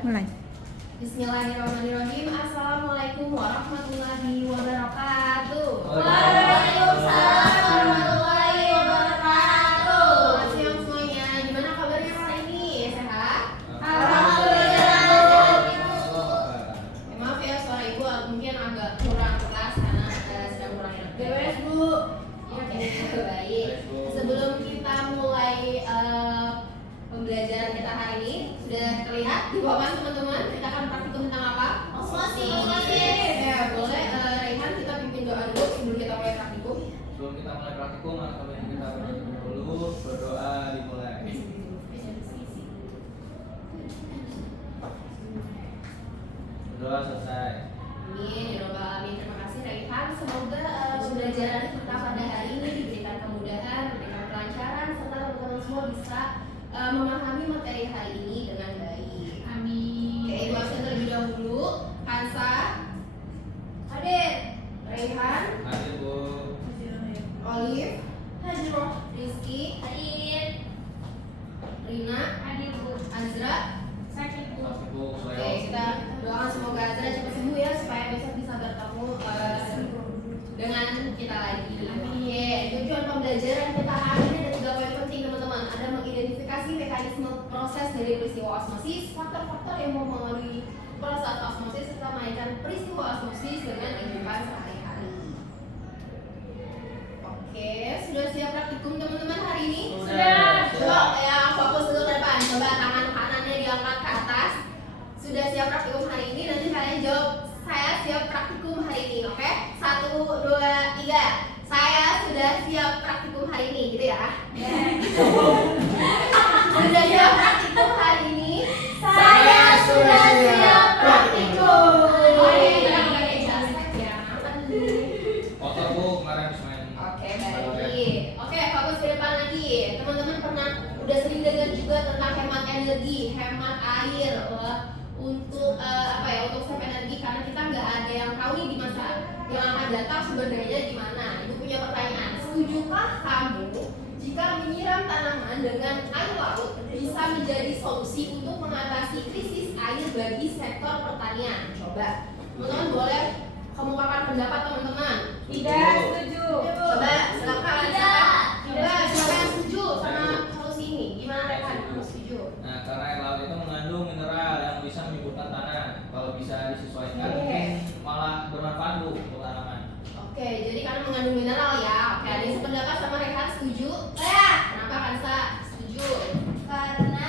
Mulai. Bismillahirrahmanirrahim. Assalamualaikum warahmatullahi wabarakatuh. Waalaikumsalam warahmatullahi wabarakatuh. Selamat siang semuanya. Gimana kabarnya hari ini? Sehat? Alhamdulillah. Maaf ya, suara ibu mungkin agak kurang keras karena sedang kurang enak. Beres, Bu. Oke, baik. Sebelum kita mulai pembelajaran kita hari ini, sudah terlihat di papan teman-teman, kita akan praktikum tentang apa? Osmosis. Ya, boleh Raihan kita pimpin doa dulu sebelum kita mulai praktikum. Sebelum kita mulai praktikum, maka kita dulu berdoa dimulai. Berdoa selesai. Amin, ya Rabbal Alamin. Terima kasih Raihan. Semoga pembelajaran kita pada hari ini diberikan kemudahan, diberikan kelancaran, serta teman-teman semua bisa memahami materi hari ini dengan baik. Amin. Oke, ibu absen terlebih dahulu. Hansa, Hadir. Raihan, Hadir, Bu. Olive, Hadir. Rizky, Hadir. Rina, Hadir, Bu. Azra. Sakit, Bu. Makasih, Bu. Oke, kita doakan semoga Azra cepat sembuh ya supaya besok bisa bertemu dengan kita lagi. Oke, tujuan pembelajaran kita hari ini ada 3 poin penting teman-teman. Ada mengidentifikasi mekanisme proses dari peristiwa osmosis, faktor-faktor yang mempengaruhi proses osmosis, serta mengaitkan peristiwa osmosis dengan kehidupan sehari-hari. Oke, sudah siap praktikum teman-teman hari ini? Sudah. Coba ya fokus dulu ke depan. Coba tangan kanannya diangkat ke atas. Sudah siap praktikum hari ini? Nanti kalian jawab, saya siap praktikum hari ini. Oke? 1, 2, 3. Saya sudah siap praktikum hari ini, gitu ya? Sudah siap praktikum hari ini? Saya sudah siap praktikum. Oke, kita pakai ijazah ya. Foto, Bu, kemarin habis main. Oke, baik. Oke, fokus ke depan lagi. Teman-teman udah sering dengar juga tentang hemat energi, hemat air, untuk untuk save energi, karena kita nggak ada yang tahu nih di masa yang akan datang sebenarnya gimana. Ibu punya pertanyaan, setujukah kamu jika menyiram tanaman dengan air laut bisa menjadi solusi untuk mengatasi krisis air bagi sektor pertanian? Coba teman-teman boleh kemukakan pendapat teman-teman. Tidak setuju. Coba silakan. Tidak. Coba siapa yang setuju sama solusi ini? Gimana Rehan? Kamu setuju? Nah, karena air laut itu mengandung mineral yang bisa menyuburkan tanah. Kalau bisa disesuaikan, mungkin malah bermanfaat, Bu, untuk tanaman. Oke, jadi karena mengandung mineral ya. Oke, ada yang sependapat sama Rehan setuju? Saya. Kenapa Kansa? Setuju. Karena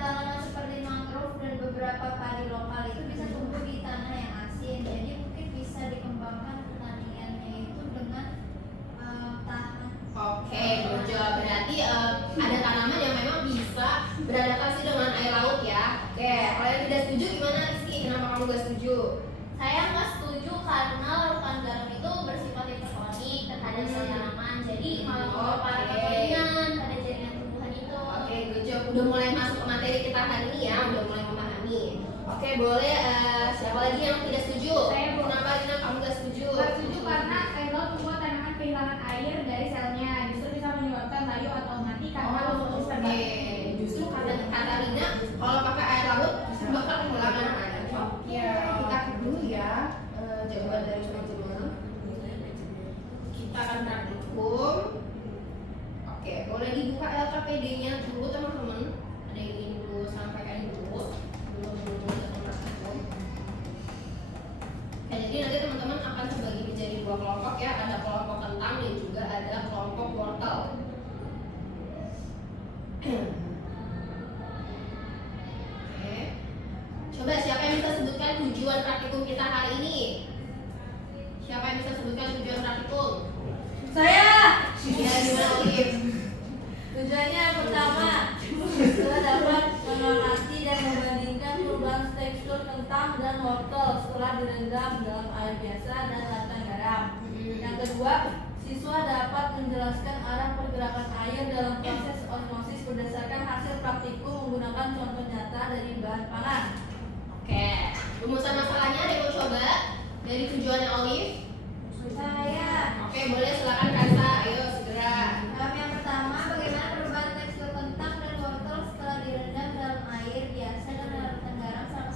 tanaman seperti mangrove dan beberapa padi lokal itu bisa tumbuh di tanah yang asin, jadi mungkin bisa dikembangkan pertaniannya itu dengan tahan. Oke, good job. Berarti ada tanaman yang memang bisa beradaptasi dengan air laut ya. Oke, kalau yang tidak setuju gimana Rizky? Kenapa kamu gak setuju? Saya nggak setuju karena larutan garam itu bersifat hipertonik terhadap sel tanaman, jadi malah memperparah Oke. kekeringan pada jaringan tumbuhan itu. Oke, good job. Udah mulai masuk ke materi kita hari ini ya, udah mulai memahami. Oke, boleh siapa lagi yang tidak setuju? Saya, Bu. Kenapa Rina kamu gak setuju? Nggak setuju karena air laut membuat tanaman kehilangan air dari selnya, justru bisa menyebabkan layu atau mati karena osmosis Oke, terbatas. justru kata Rina kalau pakai air laut justru bakal kehilangan air. Oke, kita cek dulu ya jawaban dari teman-teman. Kita akan praktikum. Oke, boleh dibuka LKPD-nya dulu teman-teman. Ada yang ingin dulu sampaikan dulu sebelum kita praktikum. Oke, jadi nanti teman-teman akan terbagi menjadi 2 kelompok ya. Ada kelompok kentang dan juga ada kelompok wortel. Oke. Coba siapa yang bisa sebutkan tujuan praktikum kita hari ini? Siapa yang bisa sebutkan tujuan praktikum? Saya. Ya, gimana Olive? Tujuannya yang pertama, siswa dapat mengamati dan membandingkan perubahan tekstur kentang dan wortel setelah direndam dalam air biasa dan larutan garam. Yang kedua, siswa dapat menjelaskan arah pergerakan air dalam proses osmosis berdasarkan hasil praktikum menggunakan contoh nyata dari bahan pangan. Oke, rumusan masalahnya ada yang mau coba dari tujuannya Olive? Saya. Oke, boleh silakan Kansa, ayo segera. Yang pertama, bagaimana perubahan tekstur kentang dan wortel setelah direndam dalam air biasa dan larutan garam selama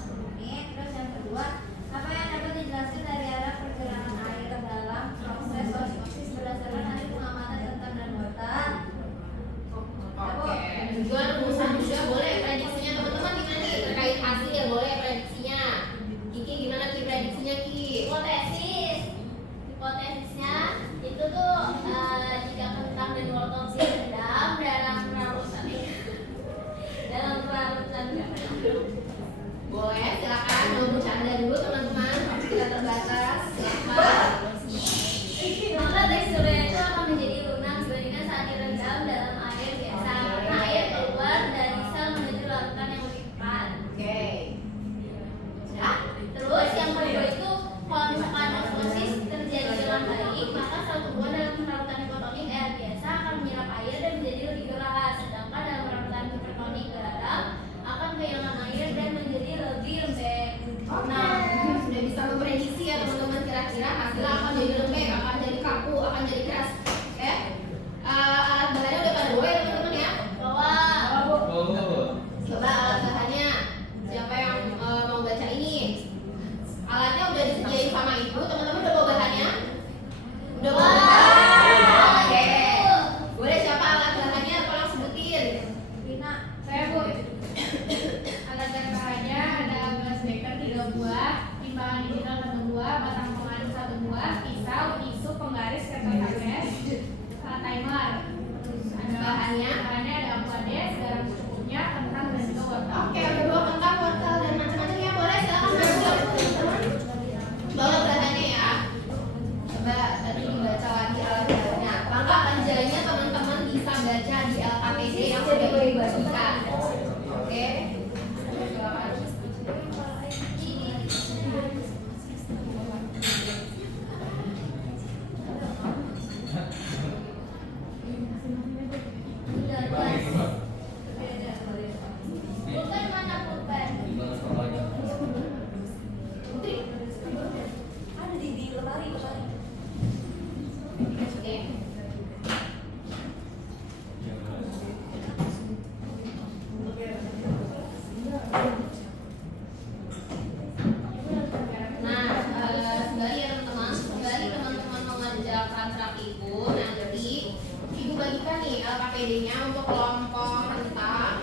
LKPD-nya untuk kelompok rentang,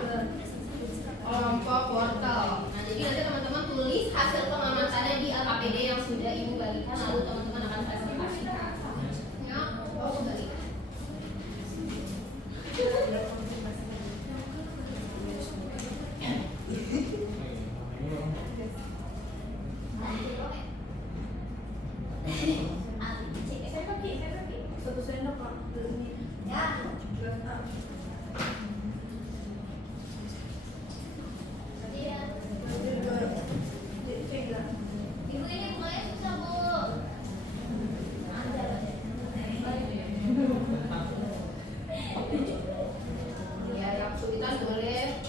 kelompok wortel. Nah, jadi nanti teman-teman tulis hasil pengamatannya di LKPD yang sudah ibu bagikan, lalu teman-teman akan presentasikan. Ya, balik. Satu sendok Pak. Ya. Ibu ini mulai susah bu. Ya, yang kesulitan boleh.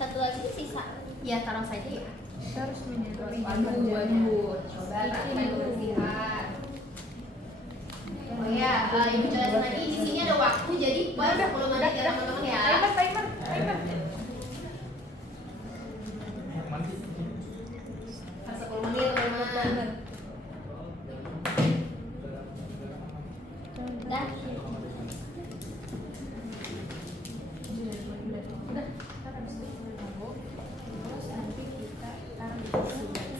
Satu lagi sisa. Ya, taruh saja ya. Terus Waduh, coba taruh kebersihan. Oh ya, ibu jelasin lagi di sini ada waktu, jadi per 10 menit ya teman-teman ya. timer. Per 10 menit teman-teman. Dah.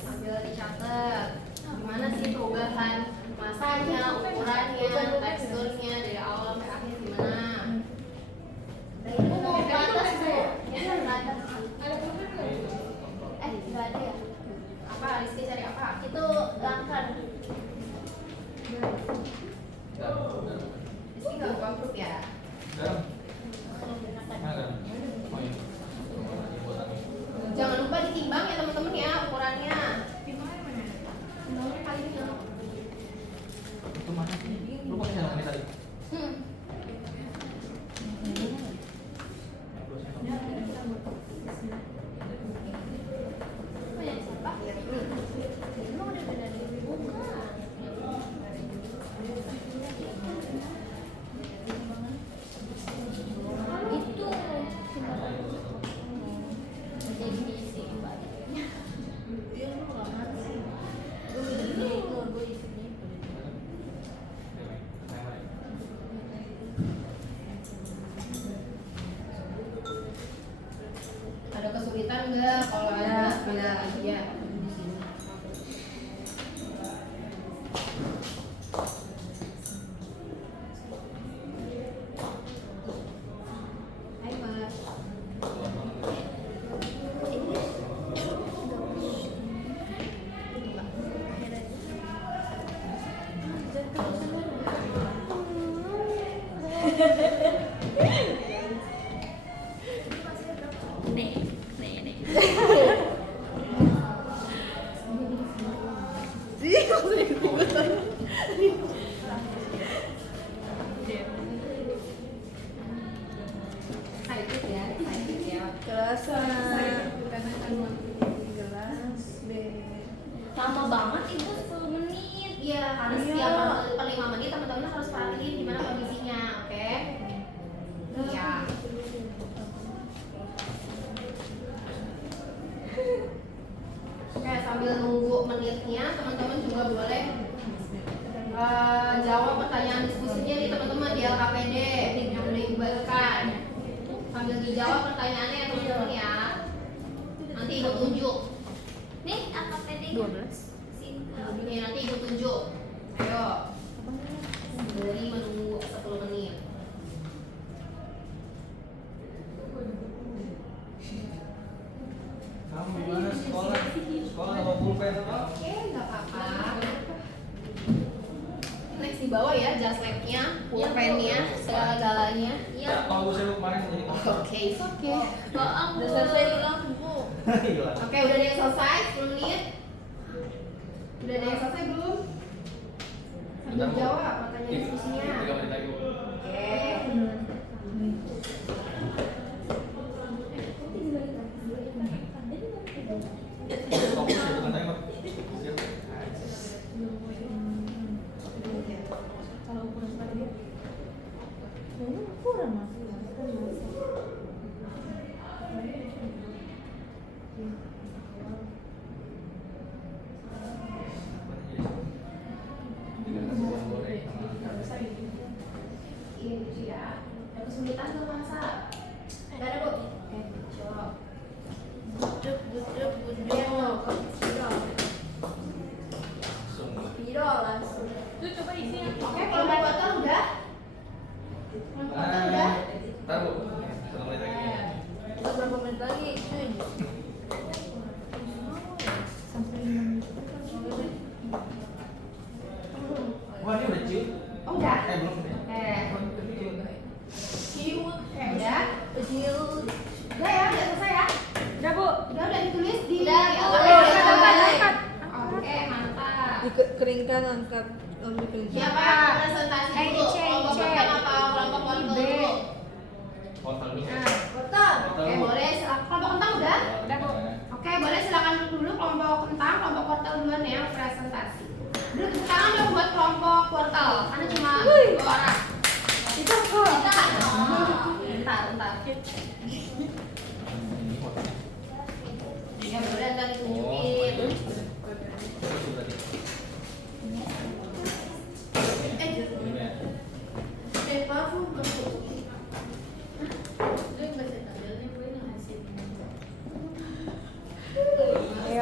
Sambil dicatat gimana sih perubahan masanya, ukurannya, teksturnya dari awal sampai akhir gimana. Ibu mau ke atas bu? Ya ke atas. Nggak ada ya? Apa? Rizky cari apa? Itu langkar. Rizky nggak buka grup ya? Jangan lupa ditimbang ya teman-teman ya ukurannya. Timbangnya kali ini dong. Itu mana sih? Lu pakai sendok ini tadi? Ada kesulitan enggak? Kalau ada, bilang aja. Hai Mas. Excited ya, excited ya. Kelas lama banget itu 10 menit. Iya, karena setiap per 5 menit teman-teman harus perhatiin gimana kondisinya, oke? Iya. Oke, sambil nunggu menitnya, teman-teman juga boleh jawab pertanyaan diskusinya nih teman-teman di LKPD yang udah dibagikan. Sambil dijawab pertanyaannya ya teman-teman ya. Nanti ibu tunjuk. Nih LKPD 12. Nih nanti ibu tunjuk. Ayo. Sembari menunggu 10 menit. Kamu gimana sekolah? Sekolah nggak mau pulpen apa? Oke, nggak apa-apa. Next di bawah ya, jas labnya, pulpennya, segala-galanya. Ya, kalau gue sibuk kemarin jadi Oke, oke. Bohong, udah selesai hilang Bu. Gila. Oke, udah ada yang selesai 10 menit. Udah ada yang selesai belum? Sambil jawab pertanyaan diskusinya. 3 menit lagi. Oke. Fokus ya, bukan timer. Kalau ukuran sepatu dia, kayaknya kurang mas. Iya gitu ya. Ada kesulitan tuh masa. Gak ada bu. Oke, coba. Buduk. Piro langsung. Tuh coba isi yang Oke, kalau mau wortel udah. Wortel udah. Ntar bu, 1 menit lagi. Kita berapa menit lagi? Cuy. sampai 5 menit. Wah ini udah cium. Oh udah. Belum ya. Ciut. Udah. Ciut. Udah ya, udah selesai ya. Udah bu. Udah ditulis di Udah, awal boleh, ya. boleh. Oke, mantap. Dikeringkan, angkat. Siapa yang presentasi dulu? C. Kelompok pertama apa kelompok wortel dulu? Wortel dulu. Betul. Oke, boleh. Silakan. Kelompok kentang udah? Udah, Bu. Oke, boleh silakan dulu kelompok kentang, kelompok wortel duluan ya presentasi. Dulu tepuk tangan dong buat kelompok wortel. Karena cuma 2 orang. Itu kok. Bentar. Ya boleh ntar ditunjukin. Parfum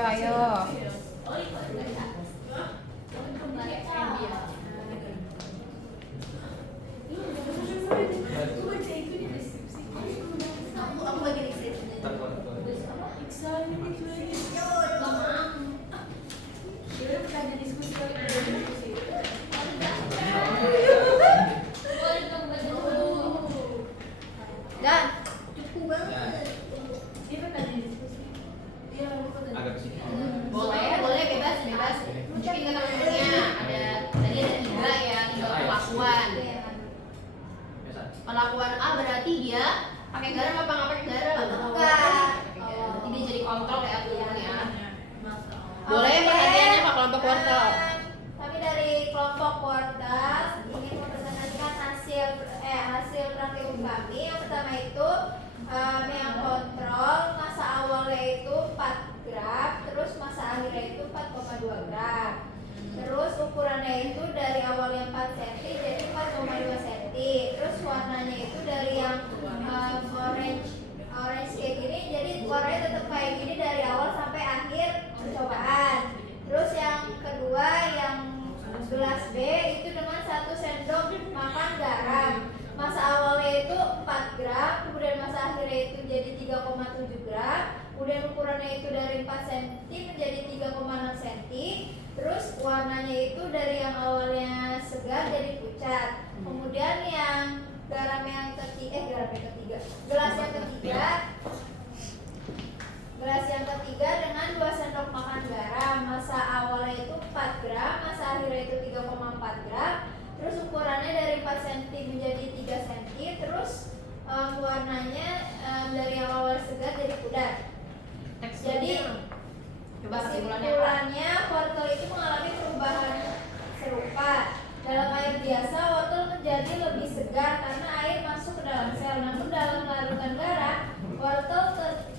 Ayo. aku bagi deskripsinya. Ntar gua. Dan cukup banget. Agak kesini. Boleh bebas. Tunjukin ke teman-temannya. Tadi ada 3 ya, 3 perlakuan. Biasa. Perlakuan A berarti dia pakai garam apa nggak pakai garam? Enggak. Berarti dia jadi kontrol ya turun ya. Boleh, Perhatiannya Pak kelompok wortel. Kami dari kelompok wortel ingin mempresentasikan hasil praktikum kami. Yang pertama itu yang kontrol masa awalnya itu 4 gram, terus masa akhirnya itu 4,2 gram. Terus ukurannya itu dari awalnya 4 cm jadi 4,2 cm. Terus warnanya itu dari yang orange kayak gini, jadi warnanya tetap kayak gini dari awal sampai akhir percobaan. Terus yang kedua yang gelas B itu dengan 1 sendok makan garam. Masa awalnya itu 4 gram, kemudian masa akhirnya itu jadi 3,7 gram. Kemudian ukurannya itu dari 4 cm menjadi 3,6 cm. Terus warnanya itu dari yang awalnya segar jadi pucat. Kemudian yang gelas yang ketiga, gelas yang ketiga dengan 2 sendok makan garam. Masa awalnya itu 4 gram, masa akhirnya itu 3,4 gram. Terus ukurannya dari 4 cm menjadi 3 cm. Terus warnanya dari yang awal segar jadi pudar. Jadi kesimpulannya wortel itu mengalami perubahan serupa. Dalam air biasa wortel menjadi lebih segar karena air masuk ke dalam sel. Namun dalam larutan garam wortel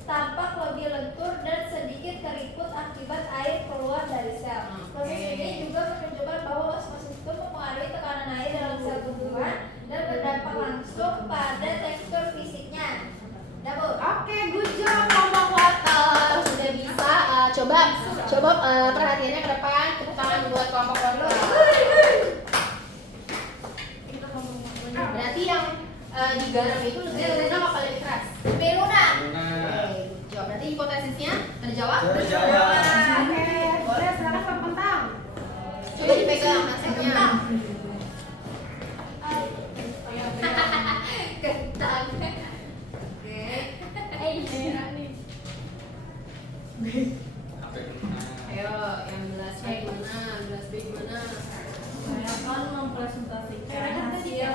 tampak lebih lentur dan sedikit keriput akibat air keluar dari sel. Proses ini juga menunjukkan bahwa osmosis itu mempengaruhi tekanan air dalam sel tumbuhan dan berdampak langsung pada tekstur fisiknya. Dapur. Oke, good job kelompok wortel. Sudah bisa. Coba perhatiannya ke depan. Tepuk tangan buat kelompok wortel. Berarti yang di garam itu lebih luna apa lebih keras? Lebih lunak. Oke, good job. Berarti hipotesisnya terjawab? Terjawab. Oke, boleh silakan kelompok kentang. Coba dipegang hasilnya. Kentang. Sampai kena. Ayo, yang gelas B gimana? Gelas B gimana? Saya akan mempresentasikan hasil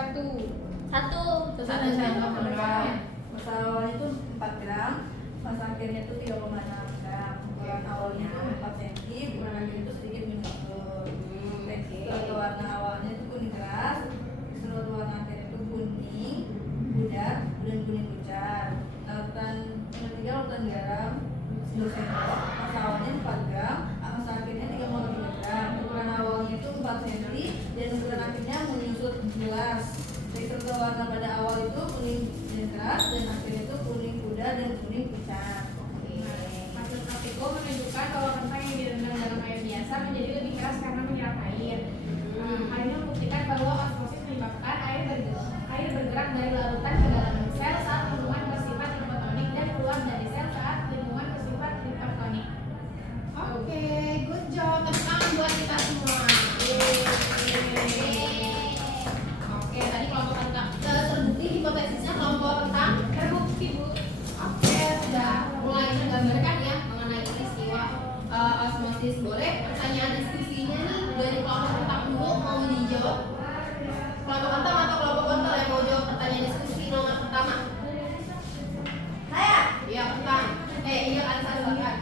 Satu. Satu Satu sendok gram. Masa awalnya itu 4 gram, masa akhirnya itu 3,6 gram. Ukuran awalnya itu 4 cm, ukuran akhirnya itu sedikit miniatur. Tekstur warna awalnya itu kuning keras, tekstur warna akhirnya itu kuning pudar dan kuning pucat. Larutan yang ketiga larutan garam 10 sendok, masa awalnya 4 gram, masa akhirnya 3,3 gram. Ukuran awalnya itu 4 cm dan ukuran akhirnya menyusut gelas. Tekstur warna pada awal itu kuning dan keras dan akhirnya itu kuning pudar dan kuning pucat. Hasil praktikum menunjukkan bahwa kentang yang direndam dalam air biasa menjadi lebih keras karena menyerap air. Hal ini membuktikan bahwa osmosis menyebabkan air bergerak dari larutan ke dalam sel saat lingkungan bersifat hipotonik dan keluar dari sel saat lingkungan bersifat hipertonik. Oke, good job. Tepuk tangan buat kita semua. Oke, tadi kelompok kentang terbukti hipotesisnya kelompok kentang Terbukti, Bu. Oke, sudah mulai tergambarkan ya mengenai peristiwa osmosis. Boleh pertanyaan diskusinya nih dari kelompok kentang dulu, mau dijawab? Kelompok kentang atau kelompok kontol yang mau jawab pertanyaan diskusi nomor pertama? Saya Iya, kentang. Iya kan saya kan.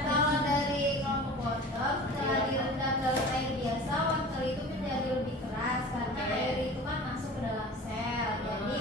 kalau dari kelompok wortel setelah direndam dalam air biasa, wortel itu menjadi lebih keras karena air itu kan masuk ke dalam sel. Jadi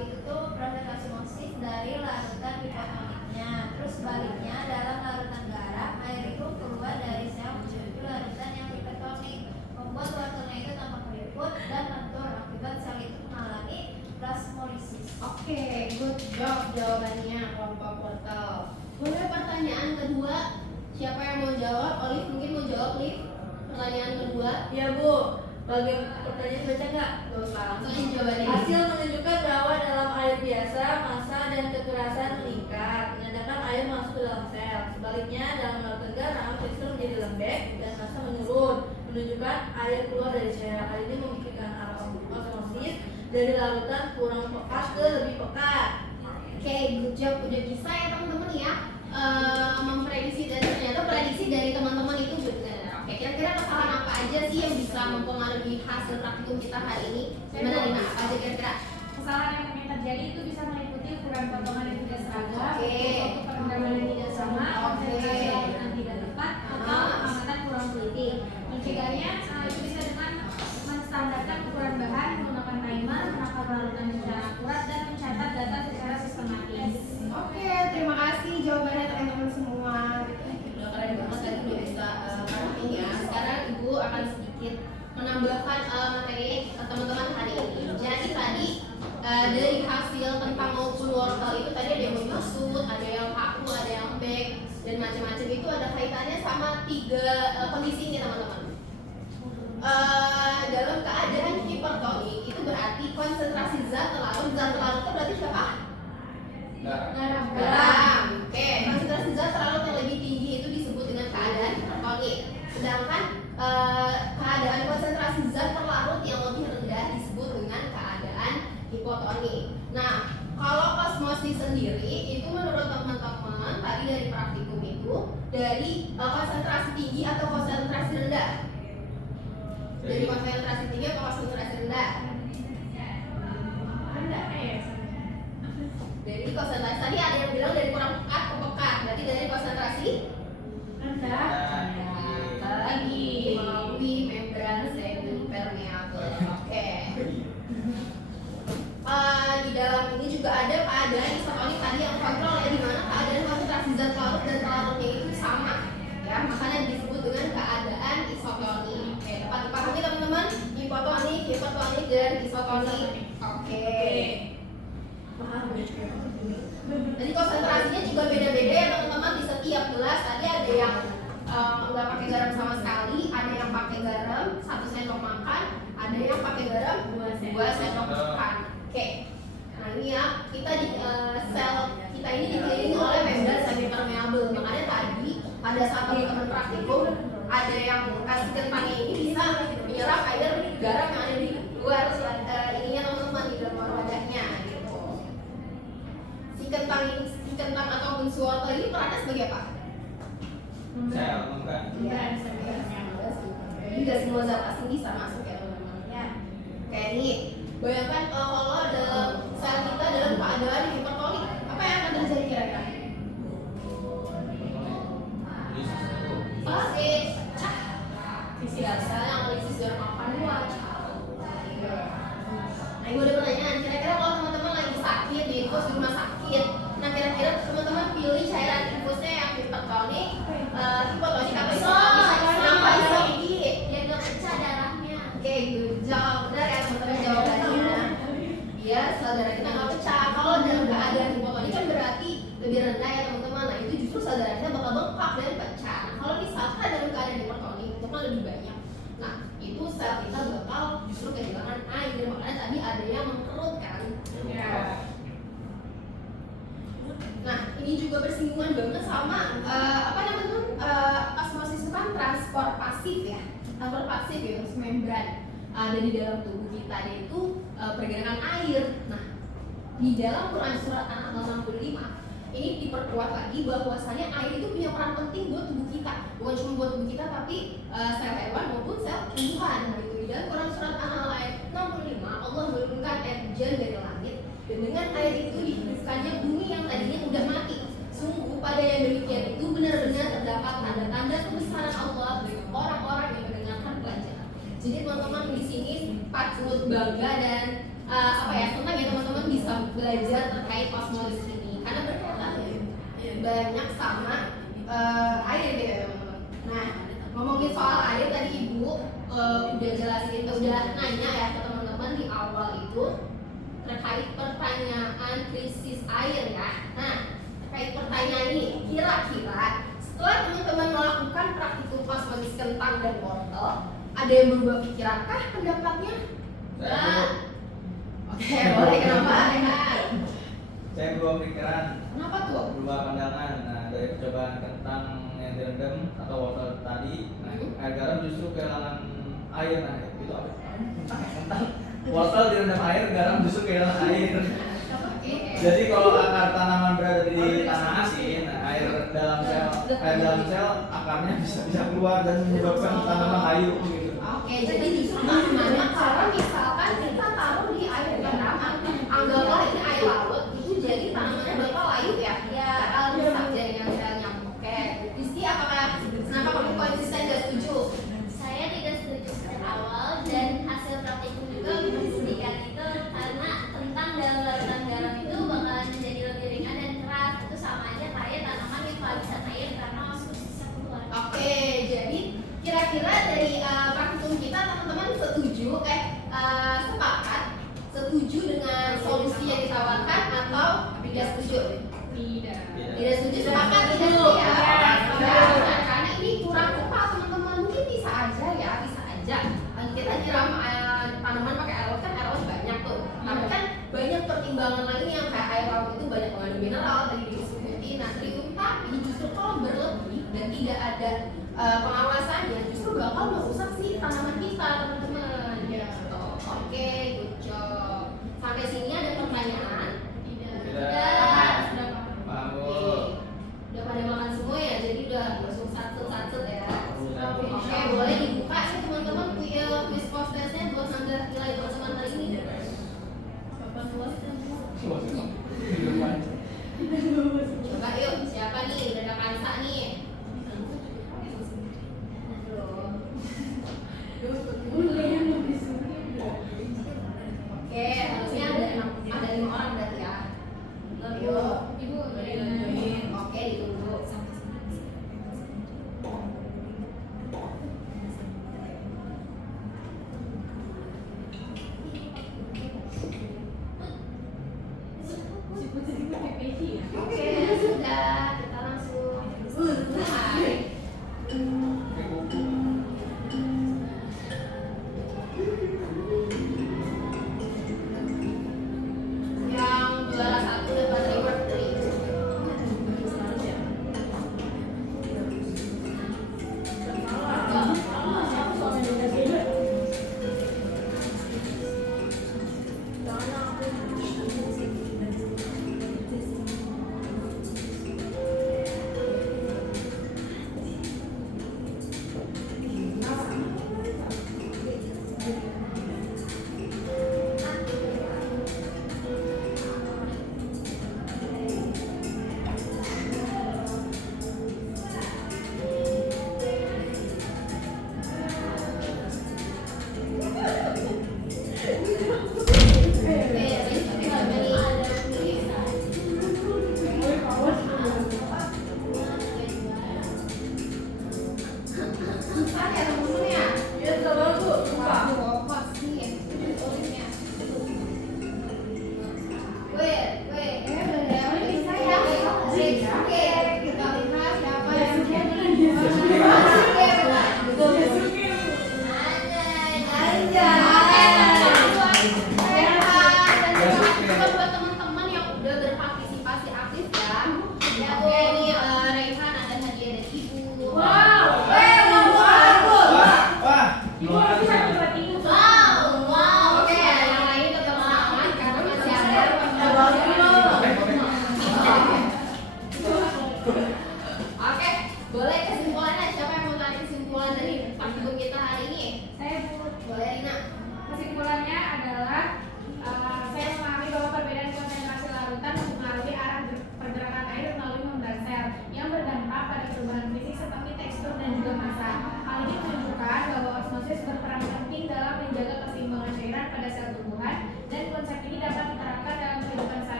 itu tuh proses osmosis dari larutan hipotoniknya. Terus sebaliknya dalam larutan garam, air itu keluar dari sel menuju larutan yang hipertonik, membuat wortelnya itu tampak keriput dan lentur akibat sel itu mengalami plasmolisis. Oke, good job jawabannya kelompok wortel. Boleh pertanyaan kedua? Siapa yang mau jawab? Olive mungkin mau jawab, Olive. Pertanyaan kedua. Ya Bu, bagaimana pertanyaan baca nggak? Gak usah, langsung aja jawabannya. Hasil menunjukkan bahwa dalam air biasa massa dan kekerasan meningkat, menandakan air masuk ke dalam sel. Sebaliknya dalam larutan garam tekstur menjadi lembek dan massa menurun, menunjukkan air keluar dari sel. Hal ini membuktikan osmosis dari larutan kurang pekat ke lebih pekat. Oke, good job. Udah bisa ya teman-teman ya memprediksi, dan ternyata prediksi dari teman-teman itu benar. Oke, kira-kira kesalahan apa aja sih yang bisa mempengaruhi hasil praktikum kita hari ini? Gimana Lina? Apa aja kira-kira? Kesalahan yang mungkin terjadi itu bisa meliputi ukuran potongan yang tidak seragam, Oke. waktu perendaman yang tidak sama, Oke. konsentrasi larutan tidak tepat, atau pengamatan kurang teliti. Mencegahnya itu bisa dengan menstandarkan ukuran bahan, menggunakan timer, menakar larutan secara akurat, dan mencatat data secara sistematis. Oke, terima kasih jawabannya teman-teman semua. Udah keren banget tadi udah bisa praktikum ya. Sekarang Ibu akan sedikit menambahkan materi teman-teman hari ini. Jadi tadi dari hasil kentang maupun wortel itu tadi ada yang menyusut, ada yang kaku, ada yang bek, dan macam-macam itu ada kaitannya sama 3 kondisi ini teman-teman. Dalam keadaan hipertonik itu berarti konsentrasi zat terlarut itu berarti siapa? Garam. Garam. Oke, konsentrasi zat terlarut yang lebih tinggi itu disebut dengan keadaan hipertonik. Sedangkan keadaan konsentrasi zat terlarut yang lebih rendah disebut dengan keadaan hipotonik. Nah, kalau osmosis sendiri itu menurut teman-teman tadi dari praktikum itu dari konsentrasi tinggi atau konsentrasi rendah? Dari konsentrasi tinggi atau konsentrasi rendah? Rendah ya? Dari konsentrasi tadi ada yang bilang dari kurang pekat ke pekat, berarti dari konsentrasi Rendah. lagi melalui membran semi permeable. Oke. Di dalam ini juga ada keadaan isotonik tadi yang kontrol ya, di mana keadaan konsentrasi zat larut dan larutnya itu sama ya, makanya disebut dengan keadaan isotonik. Oke, dapat dipahami teman-teman? Hipotonik, hipertonik, dan isotonik. Oke. Jadi konsentrasinya juga beda-beda ya teman-teman di setiap gelas. Tadi ada yang nggak pakai garam sama sekali, ada yang pakai garam 1 sendok makan, ada yang pakai garam 2 sendok makan. Oke. Nah ini ya, kita di sel kita ini dikelilingi oleh membran semi permeable. Makanya tadi pada saat teman-teman praktikum ada yang kasih kentangnya ini bisa menyerap air garam yang ada di luar ininya teman-teman, di dalam wadahnya gitu. Si kentang ataupun si wortel ini perannya sebagai apa? Sel, bukan. Iya, jadi nggak semua zat asing bisa masuk ya teman-teman. Ya. nih, bayangkan kalau dalam sel kita dalam keadaan hipertonik, apa yang akan terjadi kira-kira? Pasti pecah. Visi sel analisis dari apa luar. Nah, gue ada pertanyaan, kira-kira kalau teman-teman lagi sakit di infus di rumah sakit, nah kira-kira teman-teman pilih cairan infusnya yang hipertonik, hipotonik apa isotonik? Biar gak pecah darahnya. Oke, good job. Benar ya teman-teman jawabannya. Biar sel darah kita nggak pecah. Kalau dalam keadaan hipotonik kan berarti lebih rendah ya teman-teman. Nah itu justru sel darah kita bakal bengkak dan pecah. Nah, kalau misalkan dalam keadaan hipertonik itu kan lebih banyak. Nah itu sel kita bakal justru kehilangan air. Makanya tadi ada yang mengkerut kan. Ya. Nah ini juga bersinggungan banget sama apa namanya osmosis itu kan transport pasif ya. Transport pasif ya, membran ada di dalam tubuh kita yaitu pergerakan air. Nah, di dalam Quran surat An-Nahl 65 ini diperkuat lagi bahwasannya air itu punya peran penting buat tubuh kita. Bukan cuma buat tubuh kita tapi sel hewan maupun sel tumbuhan. Nah, itu di dalam Quran surat An-Nahl ayat 65 Allah menurunkan air hujan dari langit dan dengan air itu dihidupkannya bumi yang tadinya udah mati. Sungguh pada yang demikian itu benar-benar terdapat tanda-tanda kebesaran Allah bagi orang-orang yang mendengarkan pelajaran. Jadi teman-teman di sini patut bangga dan apa ya senang ya teman-teman bisa belajar terkait osmosis ini karena berkaitan ya banyak sama air gitu ya teman-teman. Nah ngomongin soal air tadi ibu udah jelasin, udah nanya ya ke teman-teman di awal itu terkait pertanyaan krisis air ya. Nah terkait pertanyaan ini, kira-kira setelah teman-teman melakukan praktikum osmosis kentang dan wortel, ada yang berubah pikirankah pendapatnya? Saya Oke, boleh kenapa? saya berubah pikiran, Kenapa tuh? berubah pandangan. Nah dari percobaan kentang yang direndam atau wortel tadi, nah air garam justru kehilangan air. Nah itu apa? Kentang, wortel direndam air, garam justru kehilangan air. Jadi kalau akar tanaman berada di tanah asin, nah, air dalam sel akarnya bisa keluar dan menyebabkan tanaman layu gitu. Oke, jadi justru tanamannya kalau misalkan kita taruh di air garam, anggaplah ini air laut, itu jadi tanamannya bakal layu ya? Ya, bakal rusak jaringan selnya. Oke, Rizky apakah kenapa kamu konsisten gak setuju? Saya tidak setuju sejak awal dan hasil praktikum juga membuktikan itu karena kentang dan larutan garam itu bakalan menjadi lebih ringan dan keras. Itu sama aja kayak tanaman yang kehabisan air karena osmosis keluar. Oke, jadi kira-kira dari praktikum kita teman-teman setuju sepakat setuju dengan solusi yang ditawarkan atau tidak setuju? Tidak. Tidak setuju, sepakat tidak setuju ya? Ya, karena ini kurang tepat teman-teman, mungkin bisa aja ya, bisa aja kita nyiram tanaman pakai air laut kan air laut banyak tuh, tapi kan banyak pertimbangan lain yang kayak air laut itu banyak mengandung mineral tadi disebutkan natrium, tapi justru kalau berlebih dan tidak ada pengawasannya justru bakal merusak si tanaman kita teman-teman. Ya. Oke, good job. Sampai sini ada pertanyaan? Tidak. Tidak. Sudah Paham Bu? Udah pada makan semua ya, jadi udah langsung satset ya. Oke, Oke. boleh dibuka sih teman-teman quiz post testnya buat nambah nilai teman-teman hari ini. Bapak luas dan Coba yuk, siapa nih? Udah ada Kansa nih. Oke, harusnya ada 5 orang berarti ya. Yuk, Ibu oke ditunggu.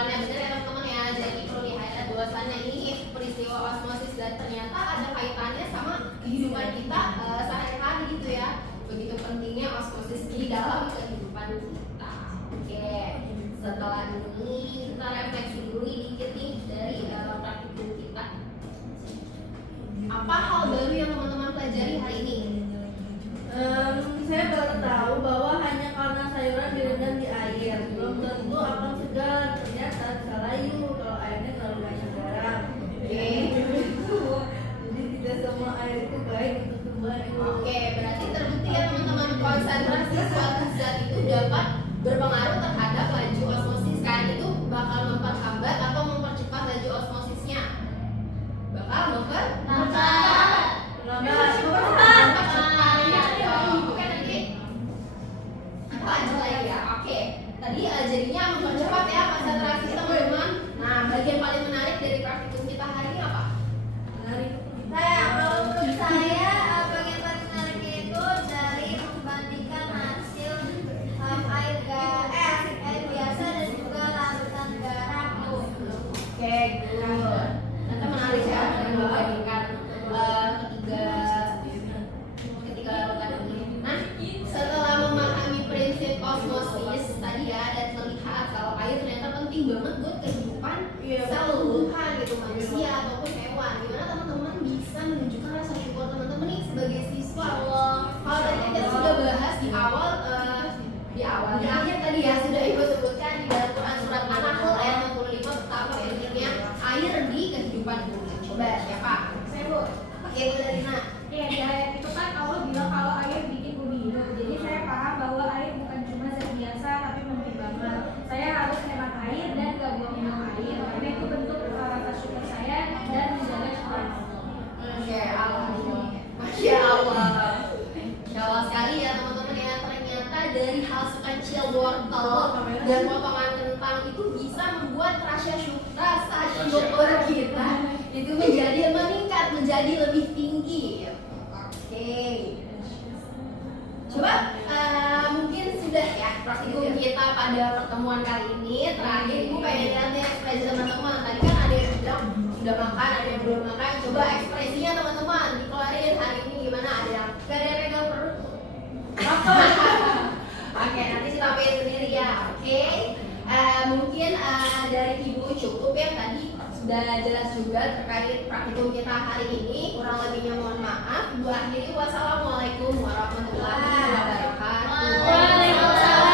kesimpulannya benar ya teman-teman ya. Jadi perlu di-highlight bahwasannya ini peristiwa osmosis dan ternyata ada kaitannya sama kehidupan kita sehari-hari gitu ya. Begitu pentingnya osmosis di dalam kehidupan kita. Oke, setelah ini kita refleksi dulu dikit nih dari praktikum kita. Apa hal baru yang teman-teman pelajari hari ini? Saya baru tahu bahwa hanya karena sayuran direndam di air belum tentu akan segar. Ternyata bisa layu kalau airnya terlalu banyak garam. Oke. Jadi tidak semua air itu baik untuk tumbuhan itu. Oke, berarti terbukti ya teman-teman, konsentrasi suatu zat itu dapat berpengaruh terhadap laju osmosis. Kan itu bakal memperhambat atau mempercepat laju osmosisnya. Bakal mempercepat. Oke, nanti kita lanjut lagi ya. Oke, tadi jadinya mempercepat ya konsentrasi teman-teman. Nah, bagian paling menarik dari praktikum kita hari ini apa? Kalau menurut saya bagian paling menariknya itu dari membandingkan hasil air biasa dan juga larutan garam. Oke, good. Nanti menarik ya membandingkan ketiga larutan ini. Nah, setelah memahami prinsip osmosis tadi ya dan melihat kalau air ternyata penting banget buat kehidupan seluruhan gitu manusia ataupun hewan. Gimana teman-teman bisa menunjukkan rasa syukur teman-teman nih sebagai siswa? Kalau tadi kita sudah bahas di awal di akhir tadi ya sudah ibu sebutkan di dalam Quran surat An-Nahl ayat 65 betapa pentingnya air di kehidupan bumi. Coba siapa? Saya Bu. Oke, Bu Darina. Ya, di ayat itu kan Allah bilang kalau air bikin bumi hidup. Jadi saya paham bahwa air bukan cuma zat biasa tapi penting banget. Saya harus hemat air dan gak buang-buang air. Karena itu bentuk rasa syukur saya dan menjaga syukur Allah. Oke, alhamdulillah. Masya Allah. Masya Allah sekali ya teman-teman ya. Ternyata dari hal sekecil wortel dan potongan kentang itu bisa membuat rasa syukur kita itu menjadi meningkat, menjadi lebih tinggi. Oke. Coba mungkin sudah ya praktikum kita pada pertemuan kali ini. Terakhir Ibu pengen lihat nih ekspresi teman-teman. Tadi kan ada yang bilang udah makan, ada yang belum makan. Coba ekspresinya teman-teman dikeluarin hari ini gimana? Ada yang gak ada yang pegang perut? Oke, nanti ditambahin sendiri ya. Oke. Mungkin dari Ibu cukup ya, tadi sudah jelas juga terkait praktikum kita hari ini. Kurang lebihnya mohon maaf. Ibu akhiri, wassalamualaikum warahmatullahi wabarakatuh. Waalaikumsalam.